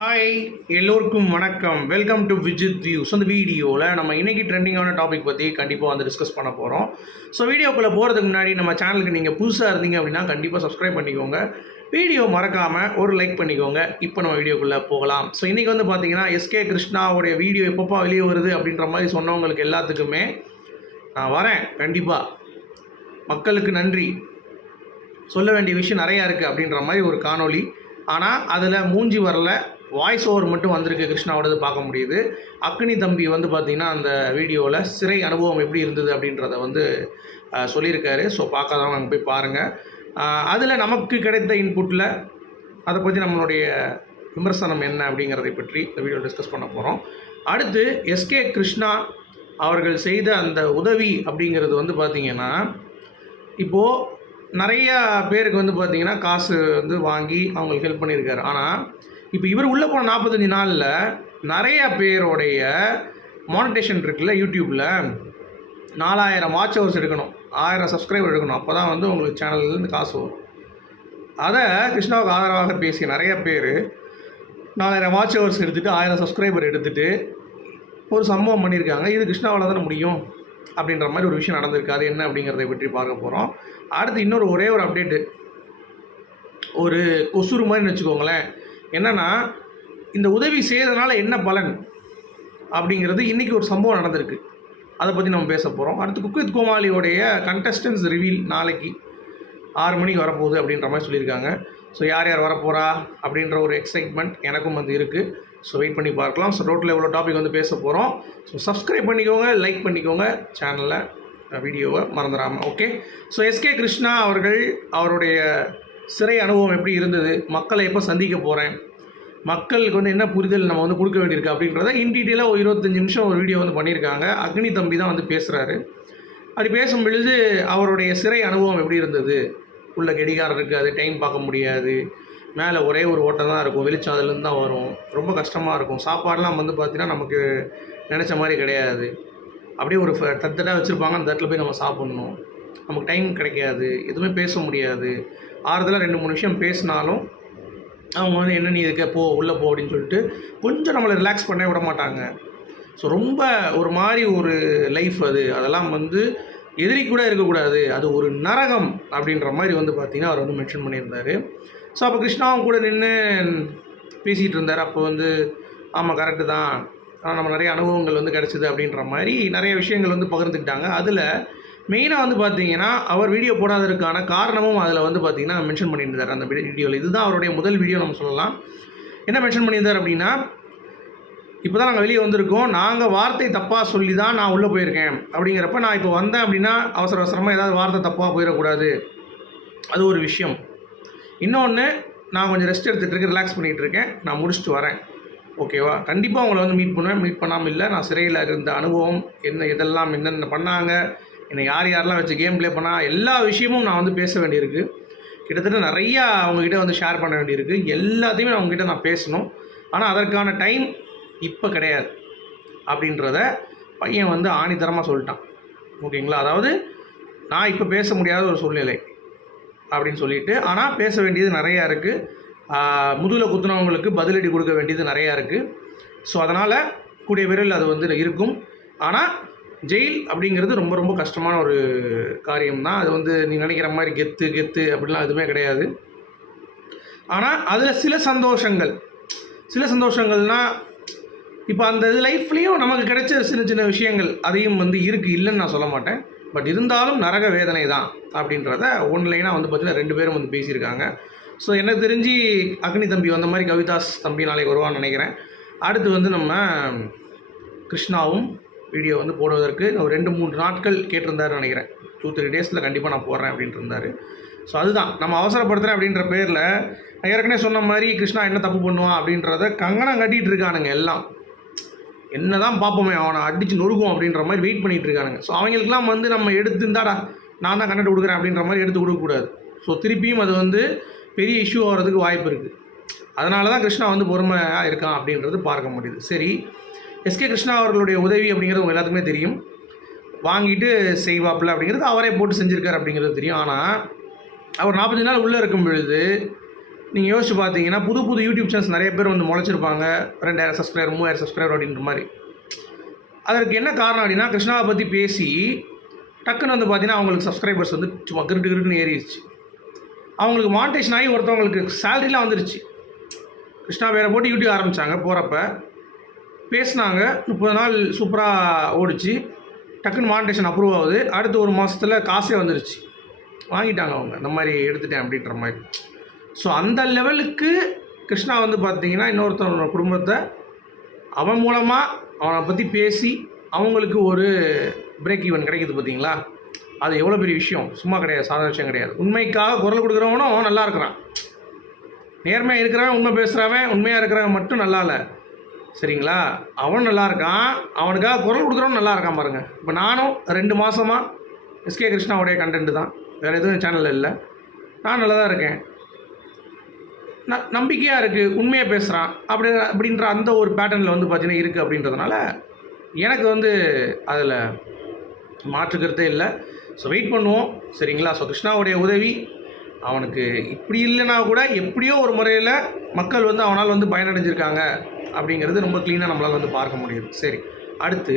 Hi எல்லோருக்கும் வணக்கம். Welcome to Vijith views அந்த வீடியோவில் நம்ம இன்னைக்கு ட்ரெண்டிங்கான டாபிக் பற்றி கண்டிப்பாக வந்து டிஸ்கஸ் பண்ண போகிறோம் ஸோ வீடியோக்குள்ளே போகிறதுக்கு முன்னாடி நம்ம சேனலுக்கு நீங்கள் புதுசாக இருந்தீங்க அப்படின்னா கண்டிப்பாக சப்ஸ்கிரைப் பண்ணிக்கோங்க. வீடியோ மறக்காமல் ஒரு லைக் பண்ணிக்கோங்க. இப்போ நம்ம வீடியோக்குள்ளே போகலாம். ஸோ இன்றைக்கி வந்து பார்த்தீங்கன்னா எஸ்கே கிருஷ்ணாவுடைய வீடியோ எப்பப்போ வெளியே வருது அப்படின்ற மாதிரி சொன்னவங்களுக்கு எல்லாத்துக்குமே நான் வரேன். கண்டிப்பாக மக்களுக்கு நன்றி. சொல்ல வேண்டிய விஷயம் நிறையா இருக்குது அப்படின்ற மாதிரி ஒரு காணொளி. ஆனால் அதில் மூஞ்சி வரல. வாய்ஸ் ஓவர் மட்டும் வந்திருக்கு கிருஷ்ணாவோடது பார்க்க முடியுது. அக்னி தம்பி வந்து பார்த்திங்கன்னா அந்த வீடியோவில் சிறை அனுபவம் எப்படி இருந்தது அப்படின்றத வந்து சொல்லியிருக்காரு. ஸோ பார்க்காதவங்க அங்கே போய் பாருங்கள் அதில் நமக்கு கிடைத்த இன்புட்டில் அதை பற்றி நம்மளுடைய விமர்சனம் என்ன அப்படிங்கிறதை பற்றி இந்த வீடியோ டிஸ்கஸ் பண்ண போகிறோம் அடுத்து எஸ்கே கிருஷ்ணா அவர்கள் செய்த அந்த உதவி அப்படிங்கிறது வந்து பார்த்திங்கன்னா இப்போது நிறைய பேருக்கு வந்து பார்த்திங்கன்னா காசு வந்து வாங்கி அவங்களுக்கு ஹெல்ப் பண்ணியிருக்காரு. ஆனால் இப்போ இவர் உள்ளே போன நாற்பத்தஞ்சு நாளில் நிறைய பேருடைய மானிட்டேஷன் இருக்குல்ல யூடியூப்பில் நாலாயிரம் வாட்ச் ஹவர்ஸ் எடுக்கணும். ஆயிரம் சப்ஸ்கிரைபர் எடுக்கணும். அப்போ தான் வந்து உங்களுக்கு சேனல்லேருந்து காசு வரும். அதை கிருஷ்ணாவுக்கு ஆதரவாக பேசிய நிறைய பேர் நாலாயிரம் வாட்ச் ஹவர்ஸ் எடுத்துகிட்டு ஆயிரம் சப்ஸ்கிரைபர் எடுத்துகிட்டு ஒரு சம்பவம் பண்ணியிருக்காங்க. இது கிருஷ்ணாவால் தானே முடியும்? அப்படின்ற மாதிரி ஒரு விஷயம் நடந்திருக்கு. அது என்ன அப்படிங்கிறத பற்றி பார்க்க போகிறோம் அடுத்து இன்னொரு ஒரே ஒரு அப்டேட்டு ஒரு கொசுறு மாதிரின்னு வச்சுக்கோங்களேன். என்னென்னா இந்த உதவி செய்கிறதுனால என்ன பலன் அப்படிங்கிறது இன்றைக்கி ஒரு சம்பவம் நடந்திருக்கு. அதை பற்றி நம்ம பேச போகிறோம் அடுத்து குக் வித் கோமாளியோடைய கண்டஸ்டன்ஸ் ரிவீல் நாளைக்கு ஆறு மணிக்கு வரப்போகுது அப்படின்ற மாதிரி சொல்லியிருக்காங்க. ஸோ யார் யார் வரப்போகிறா அப்படின்ற ஒரு எக்ஸைட்மெண்ட் எனக்கும் வந்து இருக்குது ஸோ வெயிட் பண்ணி பார்க்கலாம். ஸோ ரோட்டில் எவ்வளோ டாபிக் வந்து பேச போகிறோம் ஸோ சப்ஸ்கிரைப் பண்ணிக்கோங்க லைக் பண்ணிக்கோங்க. சேனலில் வீடியோவை மறந்துடாமல் ஓகே ஸோ எஸ்கே கிருஷ்ணா அவர்கள் அவருடைய சிறை அனுபவம் எப்படி இருந்தது? மக்களை எப்போ சந்திக்க போகிறேன் மக்களுக்கு வந்து என்ன புரிதல் நம்ம வந்து கொடுக்க வேண்டியிருக்கு அப்படின்றத இன் டீட்டெயிலாக ஒரு இருபத்தஞ்சி நிமிஷம் ஒரு வீடியோ வந்து பண்ணியிருக்காங்க. அக்னி தம்பி தான் வந்து பேசுகிறாரு அப்படி பேசும் பொழுது அவருடைய சிறை அனுபவம் எப்படி இருந்தது? உள்ள கெடிகாரம் இருக்காது டைம் பார்க்க முடியாது. மேலே ஒரே ஒரு ஓட்டம் தான் இருக்கும். வெளிச்சம் அதுலேருந்து தான் வரும். ரொம்ப கஷ்டமாக இருக்கும். சாப்பாடெலாம் வந்து பார்த்திங்கன்னா நமக்கு நினச்ச மாதிரி கிடையாது. அப்படியே ஒரு ஃப- தட்டடாக வச்சுருப்பாங்க. அந்த தட்டில் போய் நம்ம சாப்பிட்ணும். நமக்கு டைம் கிடைக்காது எதுவுமே பேச முடியாது. ஆறுதலாக ரெண்டு மூணு விஷயம் பேசினாலும் அவங்க வந்து என்ன நீ இருக்க? போ உள்ளே போ அப்படின்னு சொல்லிட்டு கொஞ்சம் நம்மளை ரிலாக்ஸ் பண்ண விட மாட்டாங்க. ஸோ ரொம்ப ஒரு மாதிரி ஒரு லைஃப் அது. அதெல்லாம் வந்து எதிரி கூட இருக்கக்கூடாது. அது ஒரு நரகம் அப்படின்ற மாதிரி வந்து பார்த்தீங்கன்னா அவர் வந்து மென்ஷன் பண்ணியிருந்தார். ஸோ அப்போ கிருஷ்ணாவும் கூட நின்று பேசிகிட்டு இருந்தார். அப்போ வந்து ஆமாம் கரெக்டு தான். ஆனால் நம்ம நிறைய அனுபவங்கள் வந்து கிடச்சிது அப்படின்ற மாதிரி நிறைய விஷயங்கள் வந்து பகிர்ந்துக்கிட்டாங்க. அதில் மெயினாக வந்து பார்த்தீங்கன்னா அவர் வீடியோ போடாததுக்கான காரணமும் அதில் வந்து பார்த்தீங்கன்னா மென்ஷன் பண்ணியிருந்தார். அந்த வீடியோவில் இதுதான் அவருடைய முதல் வீடியோ நம்ம சொல்லலாம். என்ன மென்ஷன் பண்ணியிருந்தார் அப்படின்னா இப்போ தான் நாங்கள் வெளியே வந்திருக்கோம். நாங்கள் வார்த்தை தப்பாக சொல்லி தான் நான் உள்ளே போயிருக்கேன். அப்படிங்கிறப்ப நான் இப்போ வந்தேன் அப்படின்னா அவசர அவசரமாக ஏதாவது வார்த்தை தப்பாக போயிடக்கூடாது. அது ஒரு விஷயம். இன்னொன்று நான் கொஞ்சம் ரெஸ்ட் எடுத்துகிட்டு இருக்கேன் ரிலாக்ஸ் பண்ணிகிட்டு இருக்கேன். நான் முடிச்சுட்டு வரேன். ஓகேவா கண்டிப்பாக உங்களை வந்து மீட் பண்ணுவேன். மீட் பண்ணாமல் இல்லை. நான் சிறையில் இருந்த அனுபவம் என்ன இதெல்லாம் என்னென்ன பண்ணாங்க என்னை யார் யாரெல்லாம் வச்சு கேம் ப்ளே பண்ணால் எல்லா விஷயமும் நான் வந்து பேச வேண்டியிருக்கு. கிட்டத்தட்ட நிறையா அவங்கக்கிட்ட வந்து ஷேர் பண்ண வேண்டியிருக்கு. எல்லாத்தையுமே நான் அவங்ககிட்ட நான் பேசணும். ஆனால் அதற்கான டைம் இப்போ கிடையாது. அப்படின்றத பையன் வந்து ஆணித்தரமாக சொல்லிட்டான். ஓகேங்களா? அதாவது நான் இப்போ பேச முடியாத ஒரு சூழ்நிலை அப்படின்னு சொல்லிட்டு ஆனால் பேச வேண்டியது நிறையா இருக்குது முதுகில் குத்துனவங்களுக்கு பதிலடி கொடுக்க வேண்டியது நிறையா இருக்குது ஸோ அதனால் கூடிய விரைவில் அது வந்து இருக்கும். ஆனால் ஜெயில் அப்படிங்கிறது ரொம்ப ரொம்ப கஷ்டமான ஒரு காரியம் தான் அது வந்து நீ நினைக்கிற மாதிரி கெத்து கெத்து அப்படிலாம் எதுவுமே கிடையாது. ஆனால் அதில் சில சந்தோஷங்கள். சில சந்தோஷங்கள்னால் இப்போ அந்த இது லைஃப்லேயும் நமக்கு கிடைச்ச சின்ன சின்ன விஷயங்கள் அதையும் வந்து இருக்குது இல்லைன்னு நான் சொல்ல மாட்டேன். பட் இருந்தாலும் நரக வேதனை தான் அப்படின்றத ஒன்லைனாக வந்து பார்த்தீங்கன்னா ரெண்டு பேரும் வந்து பேசியிருக்காங்க. ஸோ எனக்கு தெரிஞ்சு அக்னி தம்பி வந்த மாதிரி கவிதாஸ் தம்பி நாளைக்கு வருவான்னு நினைக்கிறேன். அடுத்து வந்து நம்ம கிருஷ்ணாவும் வீடியோ வந்து போடுவதற்கு ஒரு ரெண்டு மூணு நாட்கள் கேட்டிருந்தாருன்னு நினைக்கிறேன். டூ த்ரீ டேஸில் கண்டிப்பாக நான் போடுறேன் அப்படின்ட்டு இருந்தார். ஸோ அதுதான். நம்ம அவசரப்படுத்துகிறேன் அப்படின்ற பேரில் நான் ஏற்கனவே சொன்ன மாதிரி கிருஷ்ணா என்ன தப்பு பண்ணுவான் அப்படின்றத கங்கணம் கட்டிகிட்டு இருக்கானுங்க எல்லாம். என்ன தான் பார்ப்போமே அவனை அடித்து நொறுக்கும் அப்படின்ற மாதிரி வெயிட் பண்ணிகிட்டு இருக்கானுங்க. ஸோ அவங்களுக்குலாம் வந்து நம்ம எடுத்து இருந்தாடா நான் தான் கண்டக்ட் கொடுக்குறேன் அப்படின்ற மாதிரி எடுத்து கொடுக்கக்கூடாது. ஸோ திருப்பியும் அது வந்து பெரிய இஷ்யூ ஆகிறதுக்கு வாய்ப்பு இருக்குது அதனால தான் கிருஷ்ணா வந்து பொறுமையாக இருக்கான் அப்படின்றது பார்க்க முடியுது. சரி எஸ்கே கிருஷ்ணா அவர்களுடைய உதவி அப்படிங்கிறது உங்கள் எல்லாத்துக்குமே தெரியும். வாங்கிட்டு செய்வாப்பில் அப்படிங்கிறது அவரே போட்டு செஞ்சுருக்காரு அப்படிங்கிறது தெரியும். ஆனால் அவர் நாற்பத்தஞ்சு நாள் உள்ளே இருக்கும் பொழுது நீங்கள் யோசிச்சு பார்த்தீங்கன்னா புது புது யூடியூப் சேனல்ஸ் நிறைய பேர் வந்து முளைச்சிருப்பாங்க. ரெண்டாயிரம் சப்ஸ்கிரைபர் மூவாயிரம் சப்ஸ்கிரைபர் அப்படின்ற மாதிரி. அதற்கு என்ன காரணம் அப்படின்னா கிருஷ்ணாவை பற்றி பேசி டக்குன்னு வந்து பார்த்தீங்கன்னா அவங்களுக்கு சப்ஸ்கிரைபர்ஸ் வந்து சும்மா கிருட்டு கிருட்டுன்னு ஏறிடுச்சு. அவங்களுக்கு மானிட்டேஷன் ஆகி ஒருத்தவங்களுக்கு சேலரிலாம் வந்துருச்சு. கிருஷ்ணா பேரை போட்டு யூடியூப் ஆரம்பித்தாங்க போகிறப்ப பேசினாங்க. முப்பது நாள் சூப்பராக ஓடிச்சு. டக்குன்னு மானிட்டேஷன் அப்ரூவ் ஆகுது. அடுத்த ஒரு மாதத்தில் காசே வந்துருச்சு. வாங்கிட்டாங்க அவங்க. இந்த மாதிரி எடுத்துட்டேன் அப்படின்ற மாதிரி. ஸோ அந்த லெவலுக்கு கிருஷ்ணா வந்து பார்த்தீங்கன்னா இன்னொருத்தவனோட குடும்பத்தை அவன் மூலமாக அவனை பற்றி பேசி அவங்களுக்கு ஒரு பிரேக் ஈவன் கிடைக்குது பார்த்தீங்களா அது எவ்வளோ பெரிய விஷயம்? சும்மா கிடையாது. சாதாரண விஷயம் கிடையாது. உண்மைக்காக குரல் கொடுக்குறவனும் நல்லா இருக்கிறான். நேர்மையாக இருக்கிறவன் உண்மை பேசுகிறவன் உண்மையாக இருக்கிறவன் மட்டும் நல்லா இல்லை. சரிங்களா? அவன் நல்லா இருக்கான் அவனுக்காக குரல் கொடுக்குறவன் நல்லா இருக்கான் பாருங்கள் இப்போ நானும் ரெண்டு மாதமாக எஸ்கே கிருஷ்ணாவுடைய கண்டென்ட் தான். வேறு எதுவும் சேனல் இல்லை. நான் நல்லா தான் இருக்கேன். ந நம்பிக்கையாக இருக்குது உண்மையாக பேசுகிறான் அப்படி அப்படின்ற அந்த ஒரு பேட்டர்னில் வந்து பார்த்தீங்கன்னா இருக்குது அப்படின்றதுனால எனக்கு வந்து அதில் மாற்றுக்கிறதே இல்லை. ஸோ வெயிட் பண்ணுவோம். சரிங்களா? ஸோ கிருஷ்ணாவுடைய உதவி அவனுக்கு இப்படி இல்லைனா கூட எப்படியோ ஒரு முறையில் மக்கள் வந்து அவனால் வந்து பயனடைஞ்சிருக்காங்க அப்படிங்கிறது ரொம்ப க்ளீனாக நம்மளால் வந்து பார்க்க முடியுது. சரி அடுத்து.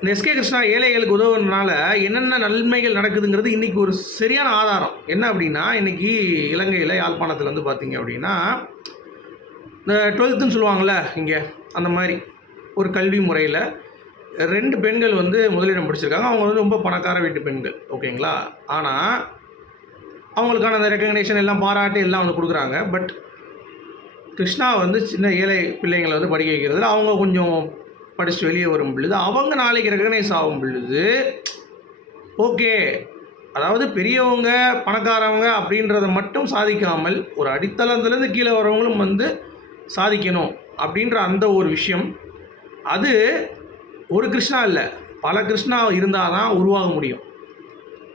இந்த எஸ்கே கிருஷ்ணா ஏழைகளுக்கு உதவுனால என்னென்ன நன்மைகள் நடக்குதுங்கிறது இன்றைக்கி ஒரு சரியான ஆதாரம். என்ன அப்படின்னா இன்றைக்கி இலங்கையில் யாழ்ப்பாணத்தில் வந்து பார்த்திங்க அப்படின்னா இந்த டுவெல்த்துன்னு சொல்லுவாங்கள்ல இங்கே அந்த மாதிரி ஒரு கல்வி முறையில் ரெண்டு பெண்கள் வந்து முதலிடம் பிடிச்சிருக்காங்க. அவங்க வந்து ரொம்ப பணக்கார வீட்டு பெண்கள் ஓகேங்களா ஆனால் அவங்களுக்கான அந்த ரெக்கக்னேஷன் எல்லாம் பாராட்டு எல்லாம் வந்து கொடுக்குறாங்க. பட் கிருஷ்ணா வந்து சின்ன ஏழை பிள்ளைங்களை வந்து படிக்க வைக்கிறதுல அவங்க கொஞ்சம் படித்து வெளியே வரும் பொழுது அவங்க நாளைக்கு ரெக்கக்னைஸ் ஆகும் பொழுது ஓகே அதாவது பெரியவங்க பணக்காரவங்க அப்படின்றத மட்டும் சாதிக்காமல் ஒரு அடித்தளத்துலேருந்து கீழே வரவங்களும் வந்து சாதிக்கணும் அப்படின்ற அந்த ஒரு விஷயம். அது ஒரு கிருஷ்ணா இல்லை. பல கிருஷ்ணா இருந்தால் தான் உருவாக முடியும்.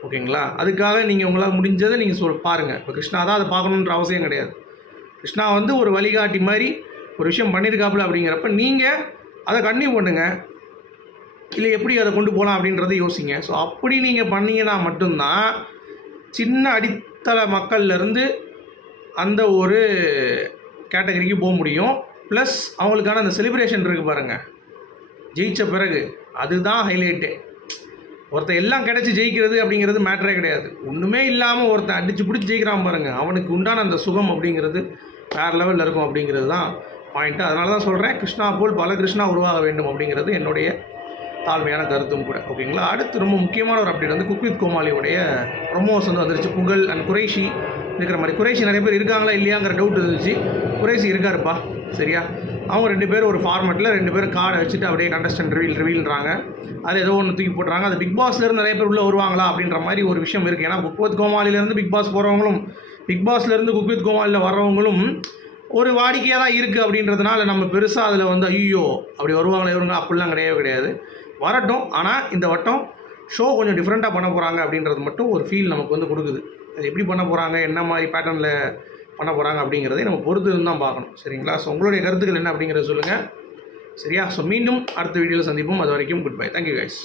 ஓகேங்களா? அதுக்காக நீங்கள் உங்களால் முடிஞ்சதை நீங்கள் சொல் பாருங்கள் இப்போ கிருஷ்ணா தான் அதை பார்க்கணுன்ற அவசியம் கிடையாது. கிருஷ்ணா வந்து ஒரு வழிகாட்டி மாதிரி ஒரு விஷயம் பண்ணியிருக்காப்புல அப்படிங்கிறப்ப நீங்கள் அதை கன்னியூ பண்ணுங்கள் இல்லை எப்படி அதை கொண்டு போகலாம் அப்படின்றத யோசிங்க. ஸோ அப்படி நீங்கள் பண்ணீங்கன்னா மட்டும்தான் சின்ன அடித்தள மக்கள்லேருந்து அந்த ஒரு கேட்டகரிக்கு போக முடியும். ப்ளஸ் அவங்களுக்கான அந்த செலிப்ரேஷன் இருக்குது பாருங்கள் ஜெயித்த பிறகு. அதுதான் ஹைலைட்டு ஒருத்தன் எல்லாம் கிடச்சி ஜெயிக்கிறது அப்படிங்கிறது மேட்டரே கிடையாது. ஒன்றுமே இல்லாமல் ஒருத்தன் அடித்து பிடிச்சி ஜெயிக்கிறான் பாருங்கள் அவனுக்கு உண்டான அந்த சுகம் அப்படிங்கிறது வேறு லெவலில் இருக்கும் அப்படிங்கிறது தான் பாயிண்ட்டு அதனால தான் சொல்கிறேன் கிருஷ்ணா போல் பல கிருஷ்ணா உருவாக வேண்டும் அப்படிங்கிறது என்னுடைய தாழ்மையான கருத்தும் கூட. ஓகேங்களா அடுத்து ரொம்ப முக்கியமான ஒரு அப்டேட் வந்து குக்வித் கோமாளியோடைய ப்ரொமோஸ் வந்து வந்துருச்சு. புகழ் அண்ட் குறைஷி இருக்கிற மாதிரி. குறைஷி நிறைய பேர் இருக்காங்களா இல்லையாங்கிற டவுட் இருந்துச்சு. குறைஷி இருக்காருப்பா. சரியா? அவங்க ரெண்டு பேரும் ஒரு ஃபார்மெட்டில் ரெண்டு பேரும் கார்டை வச்சுட்டு அப்படியே கண்டஸ்டன்ட் ரிவீல் ரிவீல்ன்றாங்க அது ஏதோ ஒன்று தூக்கி போட்டுறாங்க. அது பிக் பாஸ்லேருந்து நிறைய பேர் உள்ளே வருவாங்களா அப்படின்ற மாதிரி ஒரு விஷயம் இருக்குது ஏன்னா குக்வத் கோமாளிலேருந்து பிக் பாஸ் போகிறவங்களும் பிக் பாஸ்லேருந்து குக்வித் கோமாளியில் வர்றவங்களும் ஒரு வாடிக்கையாக தான் இருக்குது அப்படின்றதுனால நம்ம பெருசாக அதில் வந்து ஐயோ அப்படி வருவாங்களே இவங்க அப்படிலாம் கிடையவே கிடையாது. வரட்டும். ஆனால் இந்த வட்டம் ஷோ கொஞ்சம் டிஃப்ரெண்ட்டாக பண்ண போகிறாங்க அப்படின்றது மட்டும் ஒரு ஃபீல் நமக்கு வந்து கொடுக்குது. அது எப்படி பண்ண போகிறாங்க என்ன மாதிரி பேட்டர்னில் பண்ண போகிறாங்க அப்படிங்கிறதை நம்ம பொறுத்து இருந்தால் தான் பார்க்கணும். சரிங்களா? ஸோ உங்களுடைய கருத்துக்கள் என்ன அப்படிங்கிறத சொல்லுங்கள் சரியா? ஸோ மீண்டும் அடுத்த வீடியோவில் சந்திப்போம். அது வரைக்கும் குட் பை தேங்க்யூ கைஸ்